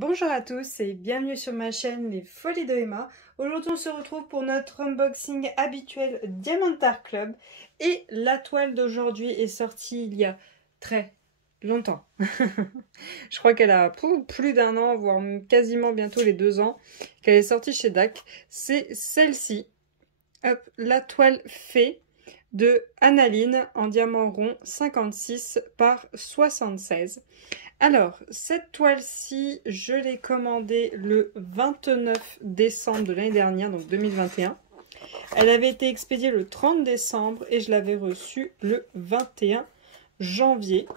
Bonjour à tous et bienvenue sur ma chaîne Les Folies de Emma. Aujourd'hui on se retrouve pour notre unboxing habituel Diamantart Club et la toile d'aujourd'hui est sortie il y a très longtemps. Je crois qu'elle a plus d'un an, voire quasiment bientôt les 2 ans qu'elle est sortie chez DAC. C'est celle-ci, la toile Fée de Analine en diamant rond 56 par 76. Alors, cette toile-ci, je l'ai commandée le 29 décembre de l'année dernière, donc 2021. Elle avait été expédiée le 30 décembre et je l'avais reçue le 21 janvier.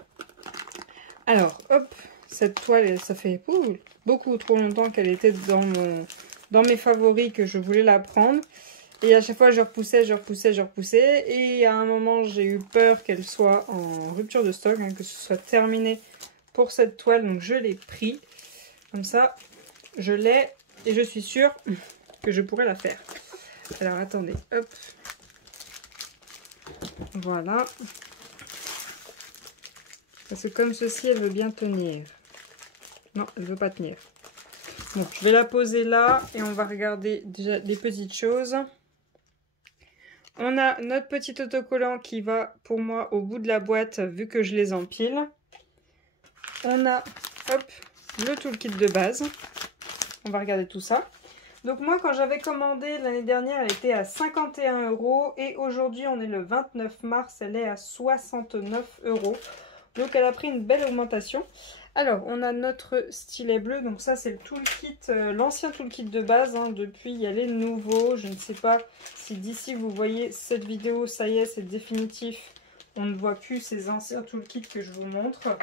Alors, hop, cette toile, ça fait beaucoup trop longtemps qu'elle était dans mes favoris que je voulais la prendre. Et à chaque fois, je repoussais. Et à un moment, j'ai eu peur qu'elle soit en rupture de stock, que ce soit terminé pour cette toile. Donc, je l'ai pris. Comme ça, je l'ai et je suis sûre que je pourrais la faire. Alors, attendez. Hop. Voilà. Parce que comme ceci, elle veut bien tenir. Non, elle ne veut pas tenir. Bon, je vais la poser là et on va regarder déjà des petites choses. On a notre petit autocollant qui va pour moi au bout de la boîte vu que je les empile. On a le toolkit de base. On va regarder tout ça. Donc moi quand j'avais commandé l'année dernière elle était à 51 € et aujourd'hui on est le 29 mars, elle est à 69 €. Donc elle a pris une belle augmentation. Alors on a notre stylet bleu, donc ça c'est le toolkit, l'ancien toolkit de base, depuis il y a les nouveaux. Je ne sais pas si d'ici vous voyez cette vidéo, ça y est c'est définitif, on ne voit plus ces anciens toolkits que je vous montre,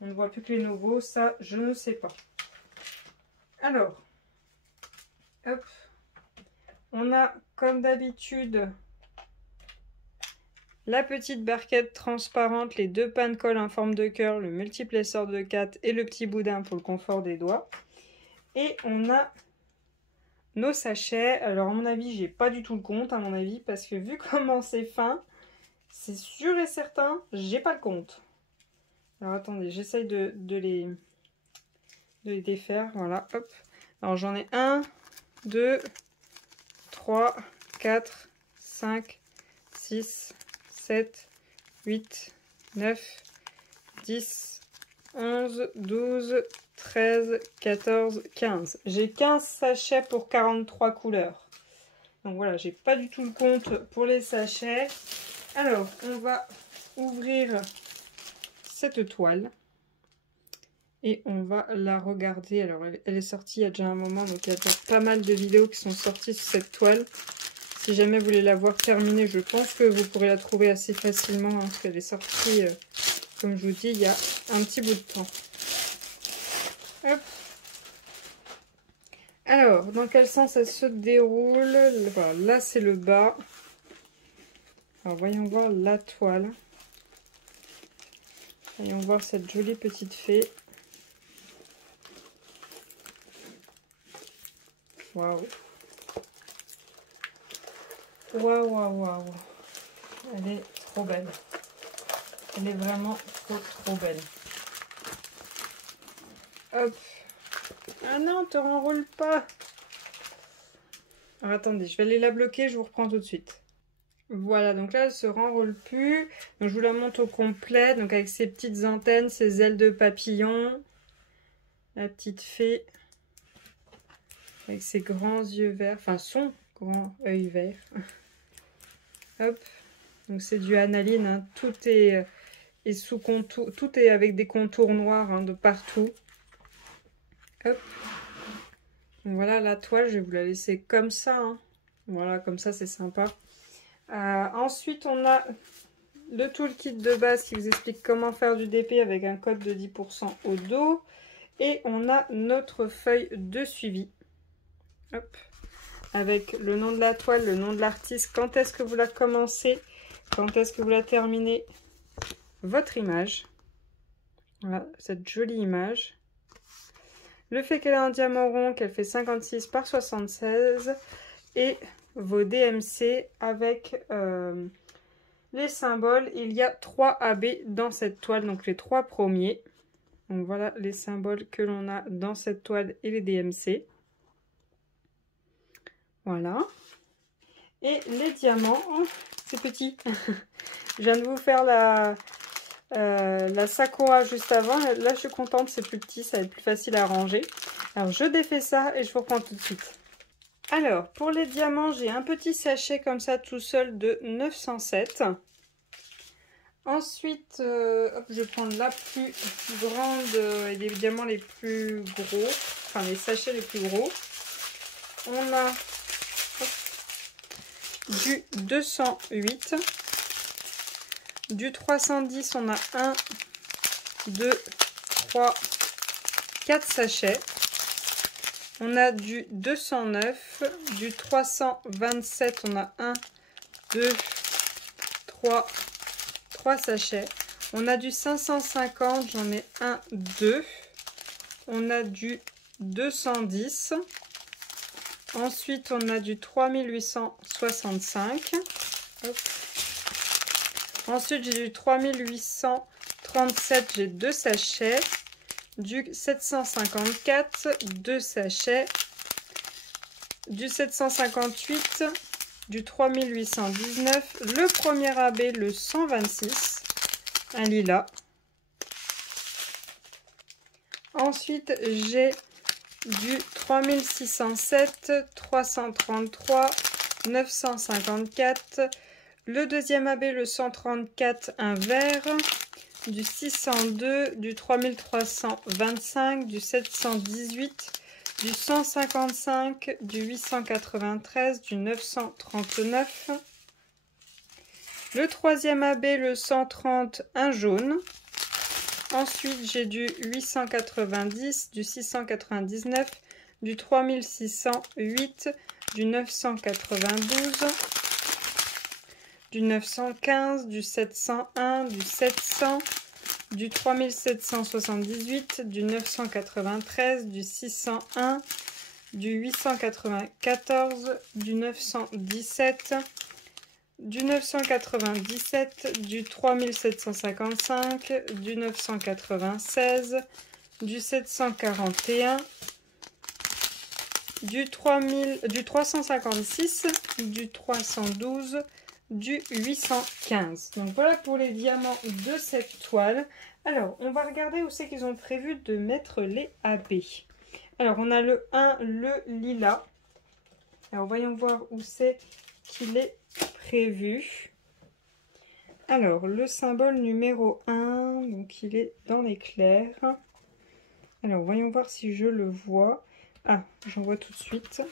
on ne voit plus que les nouveaux, ça je ne sais pas. Alors, hop, on a comme d'habitude la petite barquette transparente, les 2 pains de colle en forme de cœur, le multiple essor de 4 et le petit boudin pour le confort des doigts. Et on a nos sachets. Alors à mon avis, j'ai pas du tout le compte à mon avis parce que vu comment c'est fin, c'est sûr et certain, j'ai pas le compte. Alors attendez, j'essaye de les défaire. Voilà, hop. Alors j'en ai 1, 2, 3, 4, 5, 6, 7, 8, 9, 10, 11, 12, 13, 14, 15. J'ai 15 sachets pour 43 couleurs. Donc voilà, j'ai pas du tout le compte pour les sachets. Alors, on va ouvrir cette toile. Et on va la regarder. Alors, elle est sortie il y a déjà un moment. Donc, il y a déjà pas mal de vidéos qui sont sorties sur cette toile. Si jamais vous voulez la voir terminée, je pense que vous pourrez la trouver assez facilement. Parce qu'elle est sortie, comme je vous dis, il y a un petit bout de temps. Hop. Alors, dans quel sens elle se déroule? Voilà, là, c'est le bas. Alors, voyons voir la toile. Voyons voir cette jolie petite fée. Waouh. Waouh. Elle est trop belle. Elle est vraiment trop belle. Hop. Ah non, te renroule pas. Alors attendez, je vais aller la bloquer, je vous reprends tout de suite. Voilà, donc là elle se renroule plus. Donc je vous la montre au complet. Donc avec ses petites antennes, ses ailes de papillon. La petite fée. Avec ses grands yeux verts. Enfin son grand œil vert. Hop. Donc c'est du Analine. Tout est sous contour. Tout est avec des contours noirs de partout. Hop. Donc voilà la toile, je vais vous la laisser comme ça. Voilà, comme ça c'est sympa. Ensuite on a le toolkit de base qui vous explique comment faire du DP avec un code de 10% au dos. Et on a notre feuille de suivi. Hop. Avec le nom de la toile, le nom de l'artiste, quand est-ce que vous la commencez, quand est-ce que vous la terminez, votre image. Voilà, cette jolie image. Le fait qu'elle est en diamant rond, qu'elle fait 56 par 76 et vos DMC avec les symboles. Il y a 3 AB dans cette toile, donc les 3 premiers. Donc voilà les symboles que l'on a dans cette toile et les DMC. Voilà. Et les diamants, oh, c'est petit. Je viens de vous faire la Sakura juste avant. Là, je suis contente, c'est plus petit, ça va être plus facile à ranger. Alors, je défais ça et je vous reprends tout de suite. Alors, pour les diamants, j'ai un petit sachet comme ça tout seul de 907. Ensuite, hop, je vais prendre la plus grande et les diamants les plus gros, enfin les sachets les plus gros. On a hop, du 208, du 310, on a 1, 2, 3, 4 sachets. On a du 209, du 327, on a 1, 2, 3 sachets. On a du 550, j'en ai 1, 2. On a du 210. Ensuite, on a du 3865. Hop. Ensuite, j'ai du 3837, j'ai 2 sachets. Du 754, 2 sachets. Du 758, du 3819, le premier AB, le 126, un lilas. Ensuite, j'ai du 3607, 333, 954, le deuxième AB, le 134, un vert, du 602, du 3325, du 718, du 155, du 893, du 939, le troisième AB, le 130, un jaune. Ensuite, j'ai du 890, du 699, du 3608, du 992, du 915, du 701, du 700, du 3778, du 993, du 601, du 894, du 917, du 997, du 3755, du 996, du 741, du 356, du 312, du 815. Donc voilà pour les diamants de cette toile. Alors, on va regarder où c'est qu'ils ont prévu de mettre les AB. Alors, on a le 1, le lilas. Alors, voyons voir où c'est qu'il est prévu. Alors, le symbole numéro 1, donc il est dans l'éclair. Alors, voyons voir si je le vois. Ah, j'en vois tout de suite.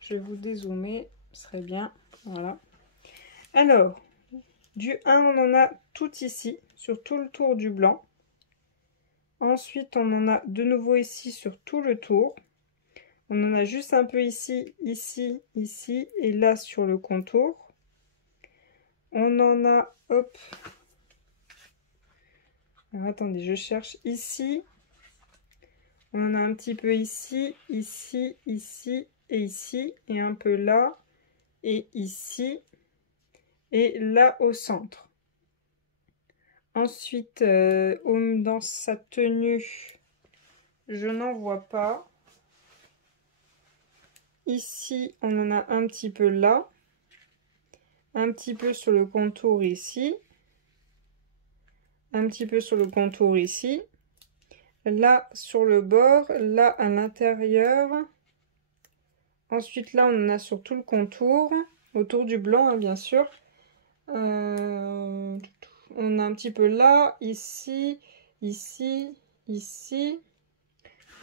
Je vais vous dézoomer, ce serait bien. Voilà. Alors, du 1, on en a tout ici, sur tout le tour du blanc. Ensuite, on en a de nouveau ici, sur tout le tour. On en a juste un peu ici, ici, ici, et là, sur le contour. On en a, hop. Alors, attendez, je cherche ici. On en a un petit peu ici, ici, ici, et ici, et un peu là, et ici, et là au centre. Ensuite, dans sa tenue, je n'en vois pas. Ici, on en a un petit peu là. Un petit peu sur le contour ici. Un petit peu sur le contour ici. Là, sur le bord. Là, à l'intérieur. Ensuite, là, on en a sur tout le contour. Autour du blanc, hein, bien sûr. On a un petit peu là, ici, ici, ici.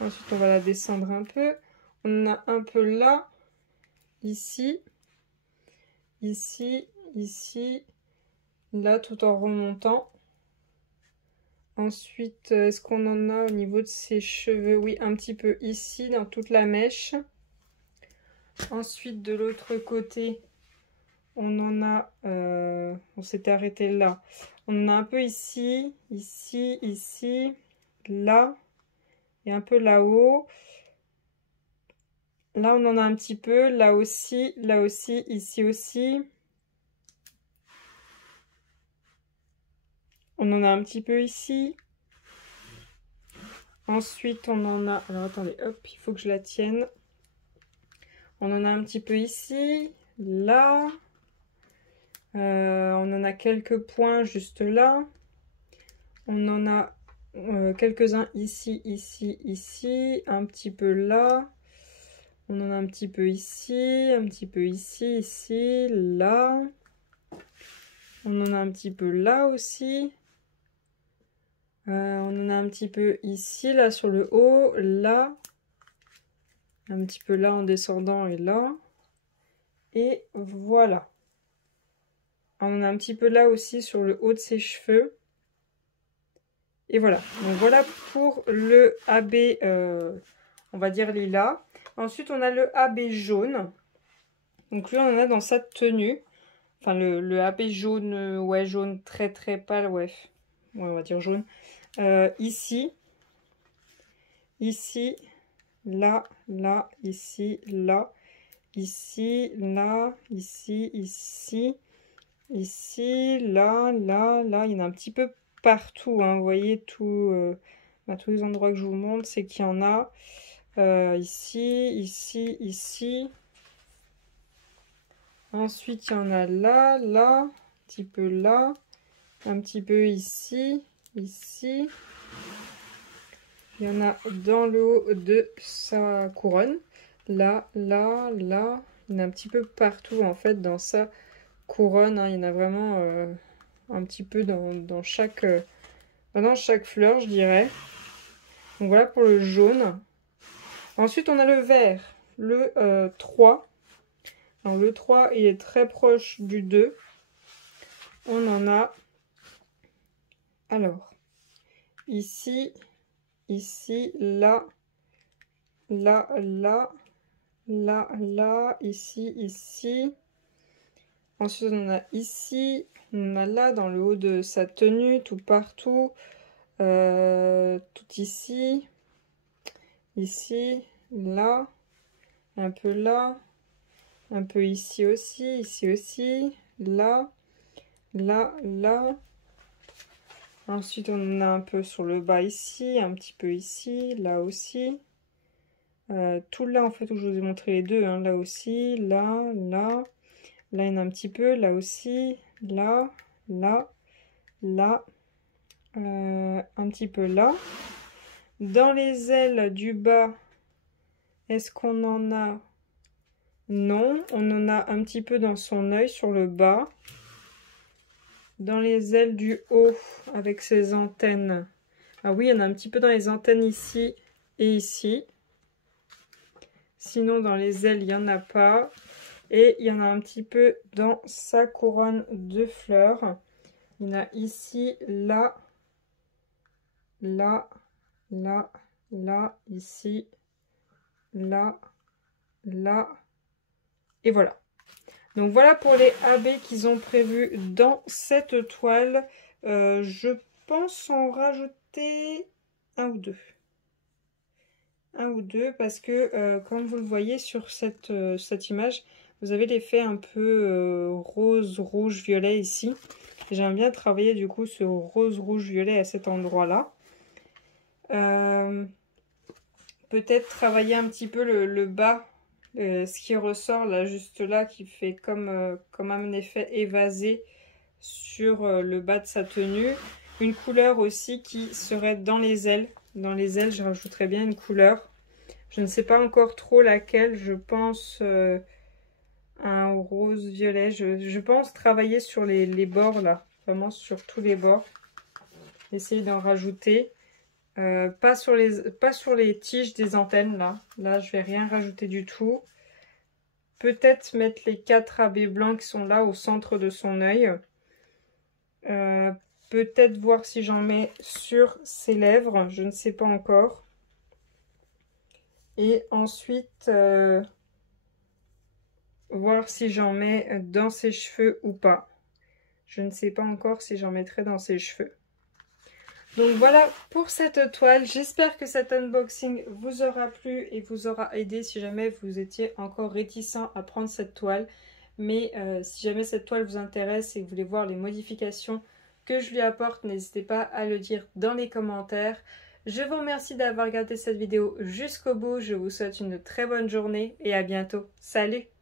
Ensuite, on va la descendre un peu. On a un peu là, ici, ici, ici, là, tout en remontant. Ensuite, est-ce qu'on en a au niveau de ses cheveux? Oui, un petit peu ici, dans toute la mèche. Ensuite, de l'autre côté, on en a... on s'était arrêté là. On en a un peu ici, ici, ici, là, et un peu là-haut. Là, on en a un petit peu, là aussi, ici aussi. On en a un petit peu ici. Ensuite, on en a... Alors, attendez, hop, il faut que je la tienne. On en a un petit peu ici, là. On en a quelques points juste là. On en a quelques-uns ici, ici, ici. Un petit peu là. On en a un petit peu ici, un petit peu ici, ici, là. On en a un petit peu là aussi. On en a un petit peu ici, là sur le haut, là. Un petit peu là en descendant et là. Et voilà. On en a un petit peu là aussi sur le haut de ses cheveux. Et voilà. Donc voilà pour le AB, on va dire lilas. Ensuite, on a le AB jaune. Donc lui, on en a dans sa tenue. Enfin, le AB jaune, ouais, jaune très très pâle, ouais. Ouais, on va dire jaune. Ici, ici, là, là, ici, là, ici, là, ici, ici, ici, là, là, là. Il y en a un petit peu partout, hein. Vous voyez, tous les endroits que je vous montre, c'est qu'il y en a ici, ici, ici. Ensuite, il y en a là, là, un petit peu là, un petit peu ici, ici. Il y en a dans le haut de sa couronne. Là, là, là. Il y en a un petit peu partout, en fait, dans sa couronne. Hein. Il y en a vraiment un petit peu dans chaque fleur, je dirais. Donc voilà pour le jaune. Ensuite, on a le vert, le 3. Alors, le 3, il est très proche du 2. On en a, alors, ici, ici, là, là, là, là, là, ici, ici. Ensuite, on en a ici, on en a là, dans le haut de sa tenue, tout partout. Tout ici, ici, là, un peu là, un peu ici aussi, là, là, là. Ensuite, on en a un peu sur le bas ici, un petit peu ici, là aussi. Tout là, en fait, où je vous ai montré les deux, hein, là aussi, là, là. Là, il y en a un petit peu, là aussi, là, là, là. Un petit peu là. Dans les ailes du bas, est-ce qu'on en a? Non, on en a un petit peu dans son œil sur le bas. Dans les ailes du haut, avec ses antennes. Ah oui, il y en a un petit peu dans les antennes ici et ici. Sinon, dans les ailes, il n'y en a pas. Et il y en a un petit peu dans sa couronne de fleurs. Il y en a ici, là, là, là, là, ici, là, là. Et voilà. Donc voilà pour les AB qu'ils ont prévus dans cette toile. Je pense en rajouter un ou deux. Un ou deux parce que comme vous le voyez sur cette image, vous avez l'effet un peu rose, rouge, violet ici. J'aime bien travailler du coup ce rose, rouge, violet à cet endroit-là. Peut-être travailler un petit peu le bas. Ce qui ressort là, juste là, qui fait comme un effet évasé sur le bas de sa tenue. Une couleur aussi qui serait dans les ailes. Dans les ailes, je rajouterais bien une couleur. Je ne sais pas encore trop laquelle. Je pense un rose-violet. Je pense travailler sur les bords là. Vraiment sur tous les bords. Essayer d'en rajouter. Pas sur les tiges des antennes là. Là, je vais rien rajouter du tout. Peut-être mettre les 4 AB blancs qui sont là au centre de son œil. Peut-être voir si j'en mets sur ses lèvres. Je ne sais pas encore. Et ensuite, voir si j'en mets dans ses cheveux ou pas. Je ne sais pas encore si j'en mettrai dans ses cheveux. Donc voilà pour cette toile. J'espère que cet unboxing vous aura plu et vous aura aidé si jamais vous étiez encore réticent à prendre cette toile. Mais si jamais cette toile vous intéresse et que vous voulez voir les modifications que je lui apporte, n'hésitez pas à le dire dans les commentaires. Je vous remercie d'avoir regardé cette vidéo jusqu'au bout. Je vous souhaite une très bonne journée et à bientôt. Salut!